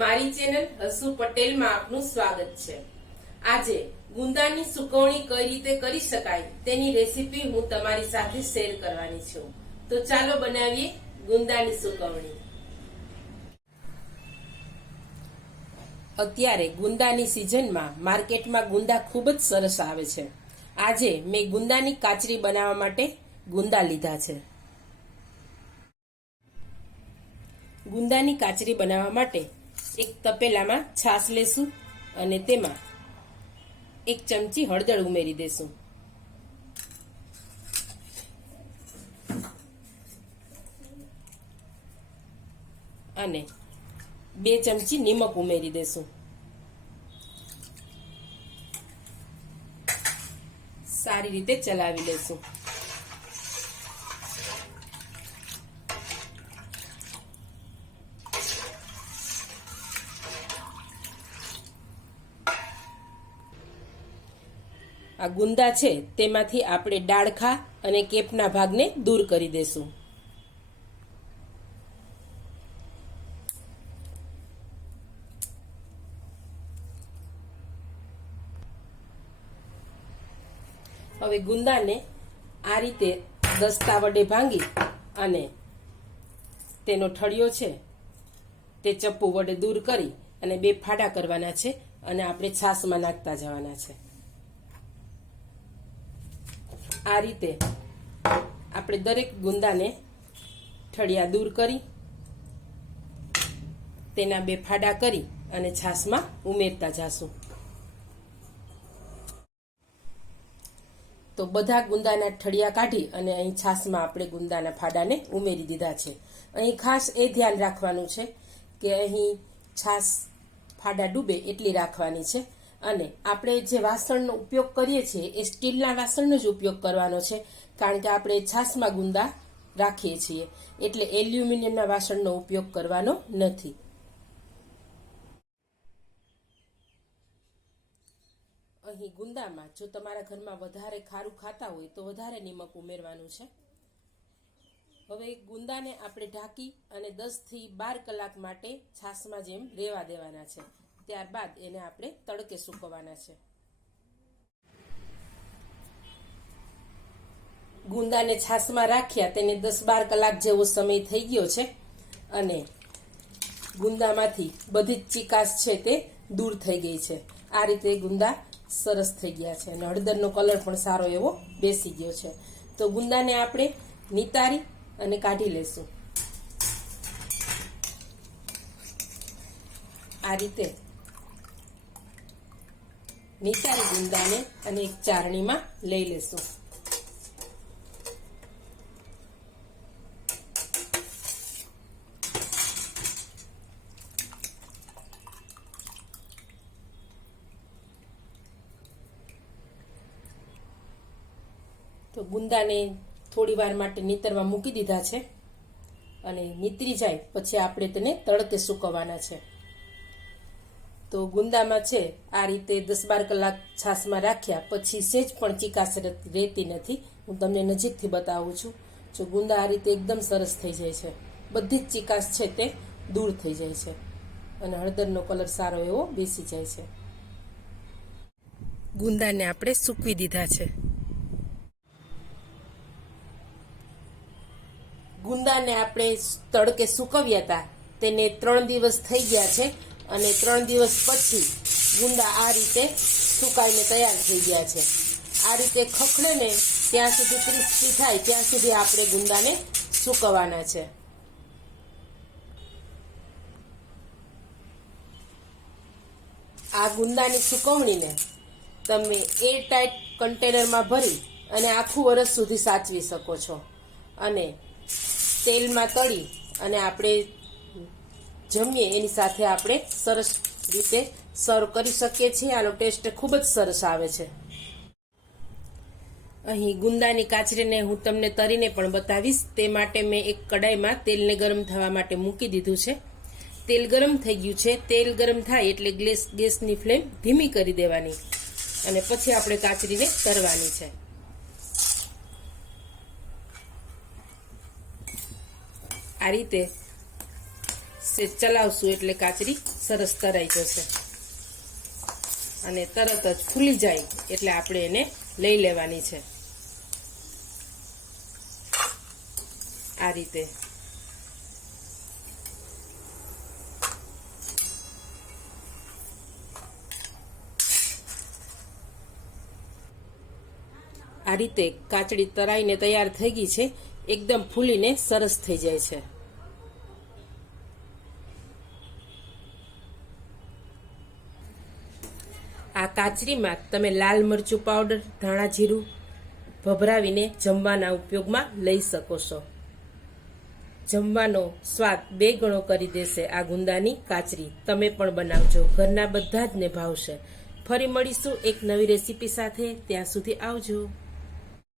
મારી ચેનલ હસુ પટેલમાં આપનું સ્વાગત છે। આજે ગુંદાની સુકવણી કઈ રીતે કરી શકાય તેની રેસીપી હું તમારી સાથે શેર કરવાની છું। તો ચાલો બનાવીએ ગુંદાની સુકવણી। અત્યારે ગુંદાની સિઝનમાં માર્કેટમાં ગુંદા ખૂબ જ સરસ આવે છે। આજે મેં ગુંદાની કાચરી બનાવવા માટે ગુંદા લીધા છે। ગુંદાની કાચરી બનાવવા માટે એક તપેલામાં છાશ લેશું અને તેમાં 1 ચમચી હળદર ઉમેરી દેશું અને 2 ચમચી નિમક ઉમેરી દેશું। સારી રીતે ચલાવી લેશું। આ ગુંદા છે તેમાંથી આપણે ડાળખા અને કેપના ભાગને દૂર કરી દેશું। હવે ગુંદાને આ રીતે દસ્તા વડે ભાંગી અને તેનો ઠળિયો છે તે ચપ્પુ વડે દૂર કરી અને 2 ફાડા કરવાના છે અને આપણે છાશમાં નાખતા જવાના છે। આ રીતે આપણે દરેક ગુંદાને ઠળિયા દૂર કરી તેના 2 ફાડા કરી અને છાશમાં ઉમેરતા જાશું। તો બધા ગુંદાના ઠળિયા કાઢી અને અહીં છાશમાં આપણે ગુંદાના ફાડાને ઉમેરી દીધા છે। અહીં ખાસ એ ધ્યાન રાખવાનું છે કે અહીં છાશ ફાડા ડૂબે એટલી રાખવાની છે અને આપણે જે વાસણનો ઉપયોગ કરીએ છીએ એ સ્ટીલના વાસણનો જ ઉપયોગ કરવાનો છે, કારણ કે આપણે છાશમાં ગુંદા રાખીએ છીએ એટલે એલ્યુમિનિયમના વાસણનો ઉપયોગ કરવાનો નથી। અહીં ગુંદામાં જો તમારા ઘરમાં વધારે ખારું ખાતા હોય તો વધારે નિમક ઉમેરવાનું છે। હવે ગુંદાને આપણે ઢાંકી અને 10 થી 12 કલાક માટે છાશમાં જેમ રહેવા દેવાના છે। ત્યારબાદ એને આપણે તડકે સૂકવવાના છે। ગુંદાને છાશમાં રાખ્યા તેને 10-12 કલાક જેવો સમય થઈ ગયો છે અને ગુંદામાંથી બધી જ ચીકાશ છે તે દૂર થઈ ગઈ છે। આ રીતે ગુંદા સરસ થઈ ગયા છે અને હળદરનો કલર પણ સારો એવો બેસી ગયો છે। તો ગુંદાને આપણે નિતારી અને કાઢી લેશું। આ રીતે નિતારી ગુંદાને અને એક ચારણીમાં લઈ લેશું। તો ગુંદાને થોડી વાર માટે નીતરવા મૂકી દીધા છે અને નીતરી જાય પછી આપણે તેને તડકે સૂકવવાના છે। તો ગુંદામાં છે આ રીતે 10-12 કલાક છાશમાં રાખ્યા પછી સેજ પણ ચીકાશ રહેતી નથી। હું તમને નજીકથી બતાવું છું। જો ગુંદા આ રીતે એકદમ સરસ થઈ જાય છે, બધી જ ચીકાશ છે તે દૂર થઈ જાય છે અને હળદરનો કલર સારો એવો બેસી જાય છે। ગુંદાને આપણે સૂકવી દીધા છે। ગુંદાને આપણે તડકે સૂકવ્યા હતા તેને 3 દિવસ થઈ ગયા છે અને 3 દિવસ પછી ગુંદા આ રીતે સુકાઈને તૈયાર થઈ ગયા છે। આ રીતે ખખડે ને ત્યાં સુધી ક્રિસ્પી થાય ત્યાં સુધી આપણે ગુંદાને સૂકવવાના છે। આ ગુંદાની સુકવણીને તમે એરટાઇટ કન્ટેનરમાં ભરી અને આખું વર્ષ સુધી સાચવી શકો છો અને તેલમાં તળી અને આપણે જમીએ એની સાથે આપણે સરસ રીતે સર્વ કરી શકીએ છીએ। આનો ટેસ્ટ ખૂબ જ સરસ આવે છે। અહીં ગુંદાની કાચરીને હું તમને તરીને પણ બતાવીશ। તે માટે મેં એક કડાઈમાં તેલને ગરમ થવા માટે મૂકી દીધું છે। તેલ ગરમ થઈ ગયું છે। તેલ ગરમ થાય એટલે ગેસની ફ્લેમ ધીમી કરી દેવાની અને પછી આપણે કાચરીને તરવાની છે। આ રીતે ચલાવશું એટલે કાચરી સરસ તરાઈ જશે અને તરત જ ફૂલી જાય એટલે આપણે એને લઈ લેવાની છે આ રીતે. આ રીતે કાચળી તરાઈને તૈયાર થઈ ગઈ છે. એકદમ ફૂલીને સરસ થઈ જાય છે. આ કાચરીમાં તમે લાલ મરચું પાવડર, ધાણા જીરું ભભરાવીને જમવાના ઉપયોગમાં લઈ શકો છો. જમવાનો સ્વાદ 2 ગણો કરી દેશે આ ગુંદાની કાચરી. તમે પણ બનાવજો, ઘરના બધા જ ને ભાવશે. ફરી મળીશું એક નવી રેસીપી સાથે. ત્યાં સુધી આવજો.